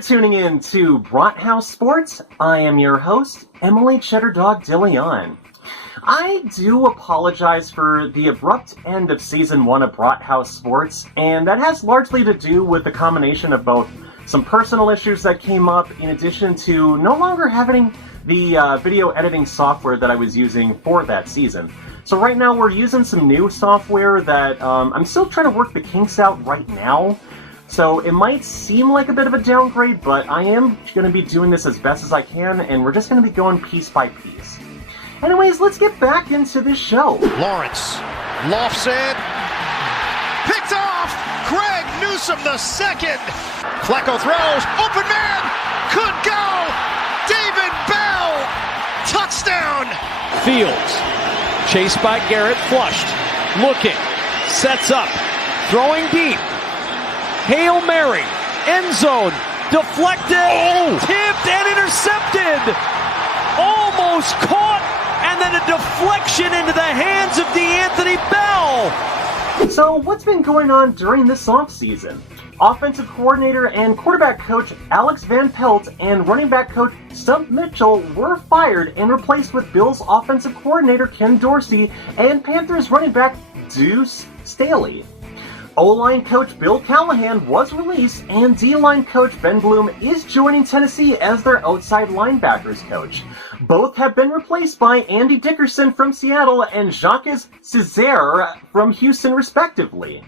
tuning in to Brathouse Sports. I am your host, Emily Cheddar Dog DeLeon. I do apologize for the abrupt end of Season 1 of Brathouse Sports, and that has largely to do with the combination of both some personal issues that came up in addition to no longer having the video editing software that I was using for that season. So right now we're using some new software that I'm still trying to work the kinks out right now. So it might seem like a bit of a downgrade, but I am going to be doing this as best as I can, and we're just going to be going piece by piece. Anyways, let's get back into this show. Lawrence lofts it, picked off. Greg Newsome the second. Flacco throws, open man, could go. David Bell, touchdown. Fields, chased by Garrett, flushed, looking, sets up, throwing deep. Hail Mary, end zone, deflected, tipped and intercepted. Almost caught, and then a deflection into the hands of DeAnthony Bell. So what's been going on during this offseason? Offensive coordinator and quarterback coach Alex Van Pelt and running back coach Stump Mitchell were fired and replaced with Bills offensive coordinator Ken Dorsey and Panthers running back Duce Staley. O-line coach Bill Callahan was released, and D-line coach Ben Bloom is joining Tennessee as their outside linebackers coach. Both have been replaced by Andy Dickerson from Seattle and Jacques Cesaire from Houston, respectively.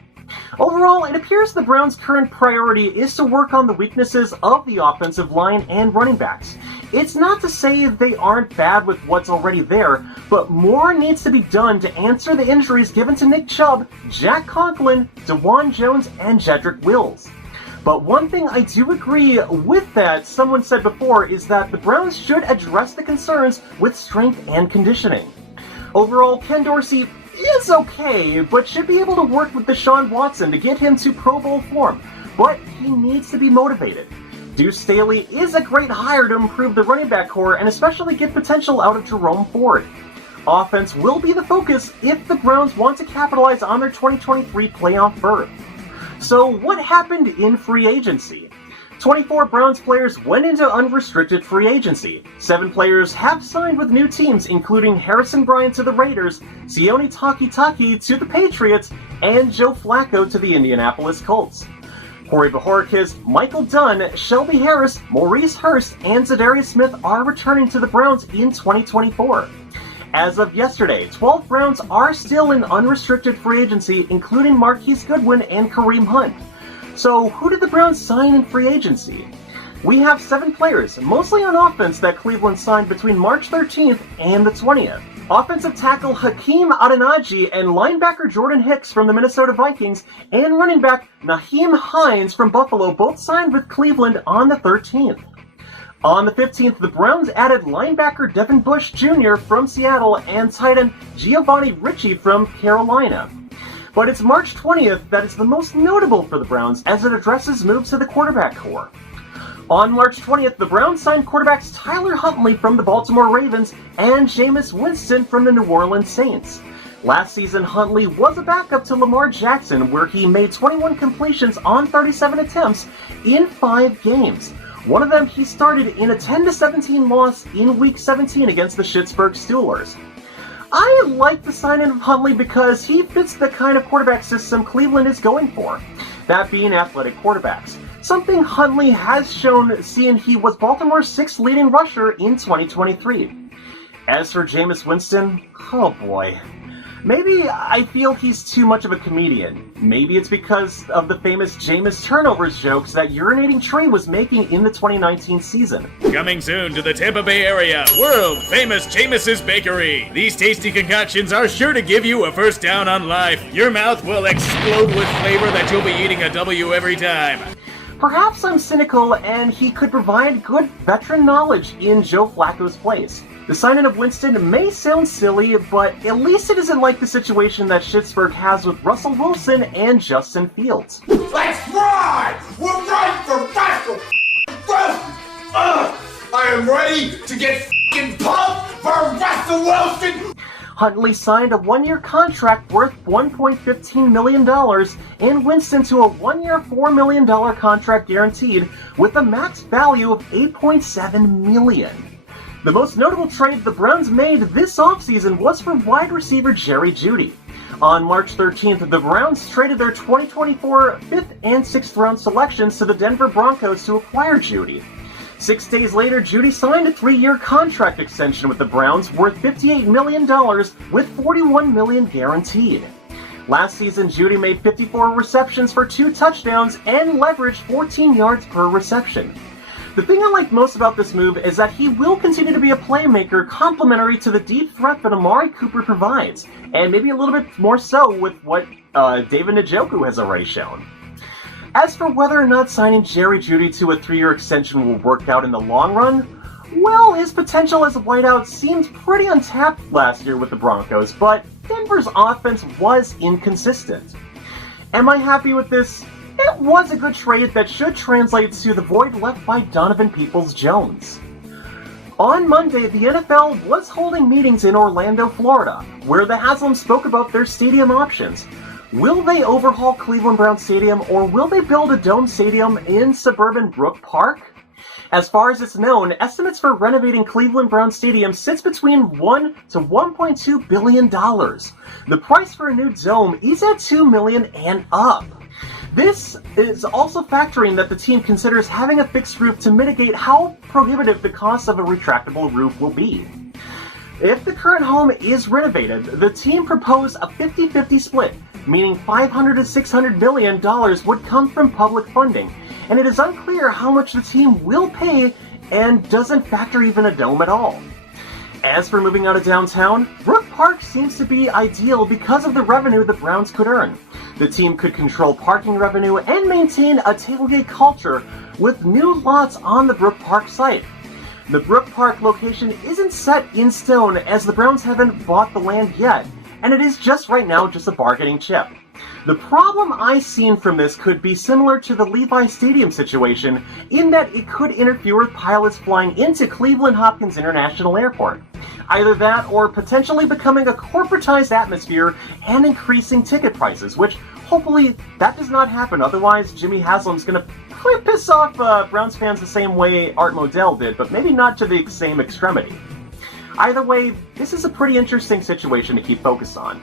Overall, it appears the Browns' current priority is to work on the weaknesses of the offensive line and running backs. It's not to say they aren't bad with what's already there, but more needs to be done to answer the injuries given to Nick Chubb, Jack Conklin, DeJuan Jones, and Jedrick Wills. But one thing I do agree with that someone said before is that the Browns should address the concerns with strength and conditioning. Overall, Ken Dorsey is okay, but should be able to work with Deshaun Watson to get him to Pro Bowl form, but he needs to be motivated. Duce Staley is a great hire to improve the running back core and especially get potential out of Jerome Ford. Offense will be the focus if the Browns want to capitalize on their 2023 playoff berth. So what happened in free agency? 24 Browns players went into unrestricted free agency. 7 players have signed with new teams, including Harrison Bryant to the Raiders, Sione Takitaki to the Patriots, and Joe Flacco to the Indianapolis Colts. Corey Bojorquez, Michael Dunn, Shelby Harris, Maurice Hurst, and Za'Darius Smith are returning to the Browns in 2024. As of yesterday, 12 Browns are still in unrestricted free agency, including Marquise Goodwin and Kareem Hunt. So, who did the Browns sign in free agency? We have 7 players, mostly on offense, that Cleveland signed between March 13th and the 20th. Offensive tackle Hakeem Adenaji and linebacker Jordan Hicks from the Minnesota Vikings and running back Nyheim Hines from Buffalo both signed with Cleveland on the 13th. On the 15th, the Browns added linebacker Devin Bush Jr. from Seattle and tight end Giovanni Ricci from Carolina. But it's March 20th that is the most notable for the Browns as it addresses moves to the quarterback core. On March 20th, the Browns signed quarterbacks Tyler Huntley from the Baltimore Ravens and Jameis Winston from the New Orleans Saints. Last season, Huntley was a backup to Lamar Jackson, where he made 21 completions on 37 attempts in 5 games. One of them he started in a 10-17 loss in Week 17 against the Pittsburgh Steelers. I like the signing of Huntley because he fits the kind of quarterback system Cleveland is going for, that being athletic quarterbacks. Something Huntley has shown, seeing he was Baltimore's 6th leading rusher in 2023. As for Jameis Winston, oh boy. Maybe I feel he's too much of a comedian. Maybe it's because of the famous Jameis turnovers jokes that Urinating Tree was making in the 2019 season. Coming soon to the Tampa Bay area, world-famous Jameis's Bakery. These tasty concoctions are sure to give you a first down on life. Your mouth will explode with flavor that you'll be eating a W every time. Perhaps I'm cynical and he could provide good veteran knowledge in Joe Flacco's place. The signing of Winston may sound silly, but at least it isn't like the situation that Pittsburgh has with Russell Wilson and Justin Fields. Let's ride! We're ready for Russell I am ready to get f***ing pumped for Russell Wilson! Huntley signed a one-year contract worth $1.15 million, and Winston to a one-year $4 million contract guaranteed with a max value of $8.7 million. The most notable trade the Browns made this offseason was for wide receiver Jerry Jeudy. On March 13th, the Browns traded their 2024 5th and 6th round selections to the Denver Broncos to acquire Jeudy. 6 days later, Jeudy signed a 3-year contract extension with the Browns worth $58 million with $41 million guaranteed. Last season, Jeudy made 54 receptions for 2 touchdowns and leveraged 14 yards per reception. The thing I like most about this move is that he will continue to be a playmaker complementary to the deep threat that Amari Cooper provides, and maybe a little bit more so with what David Njoku has already shown. As for whether or not signing Jerry Jeudy to a 3-year extension will work out in the long run, well, his potential as a wideout seemed pretty untapped last year with the Broncos, but Denver's offense was inconsistent. Am I happy with this? It was a good trade that should translate to the void left by Donovan Peoples-Jones. On Monday, the NFL was holding meetings in Orlando, Florida, where the Haslams spoke about their stadium options. Will they overhaul Cleveland Browns Stadium, or will they build a dome stadium in suburban Brook Park? As far as it's known, estimates for renovating Cleveland Browns Stadium sits between $1 to $1.2 billion. The price for a new dome is at $2 million and up. This is also factoring that the team considers having a fixed roof to mitigate how prohibitive the cost of a retractable roof will be. If the current home is renovated, the team proposed a 50-50 split, meaning $500 to $600 million would come from public funding, and it is unclear how much the team will pay and doesn't factor even a dome at all. As for moving out of downtown, Brook Park seems to be ideal because of the revenue the Browns could earn. The team could control parking revenue and maintain a tailgate culture with new lots on the Brook Park site. The Brook Park location isn't set in stone as the Browns haven't bought the land yet, and it is just right now just a bargaining chip. The problem I've seen from this could be similar to the Levi Stadium situation in that it could interfere with pilots flying into Cleveland Hopkins International Airport. Either that or potentially becoming a corporatized atmosphere and increasing ticket prices, which hopefully that does not happen. Otherwise, Jimmy Haslam's going to piss off Browns fans the same way Art Modell did, but maybe not to the same extremity. Either way, this is a pretty interesting situation to keep focused on.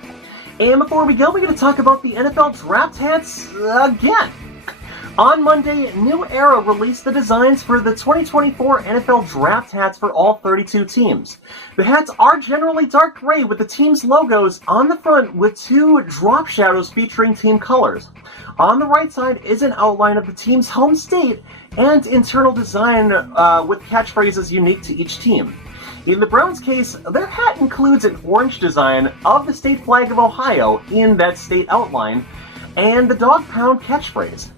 And before we go, we're going to talk about the NFL draft hats again. On Monday, New Era released the designs for the 2024 NFL draft hats for all 32 teams. The hats are generally dark gray with the team's logos on the front with 2 drop shadows featuring team colors. On the right side is an outline of the team's home state and internal design with catchphrases unique to each team. In the Browns' case, their hat includes an orange design of the state flag of Ohio in that state outline, and the dog pound catchphrase.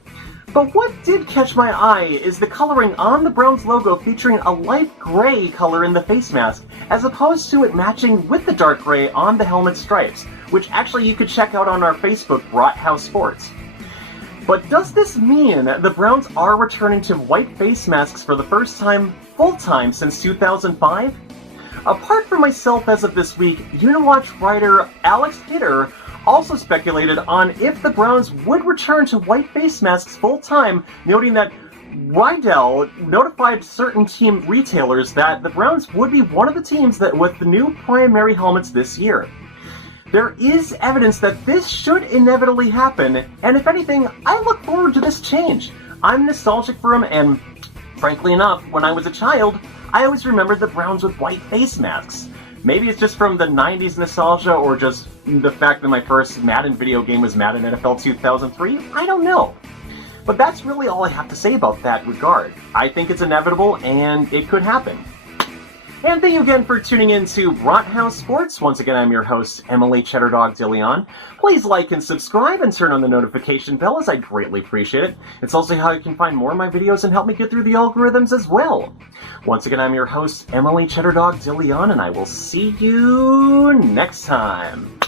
But what did catch my eye is the coloring on the Browns logo featuring a light gray color in the face mask, as opposed to it matching with the dark gray on the helmet stripes, which actually you could check out on our Facebook, Brathouse Sports. But does this mean the Browns are returning to white face masks for the first time, full-time, since 2005? Apart from myself as of this week, Uniwatch writer Alex Hitter also speculated on if the Browns would return to white face masks full-time, noting that Rydell notified certain team retailers that the Browns would be one of the teams that with the new primary helmets this year. There is evidence that this should inevitably happen, and if anything, I look forward to this change. I'm nostalgic for them, and frankly enough, when I was a child, I always remembered the Browns with white face masks. Maybe it's just from the 90s nostalgia, or just the fact that my first Madden video game was Madden NFL 2003. I don't know. But that's really all I have to say about that regard. I think it's inevitable, and it could happen. And thank you again for tuning in to Brathouse Sports. Once again, I'm your host, Emily Cheddardog DeLeon. Please like and subscribe and turn on the notification bell, as I'd greatly appreciate it. It's also how you can find more of my videos and help me get through the algorithms as well. Once again, I'm your host, Emily Cheddardog DeLeon, and I will see you next time.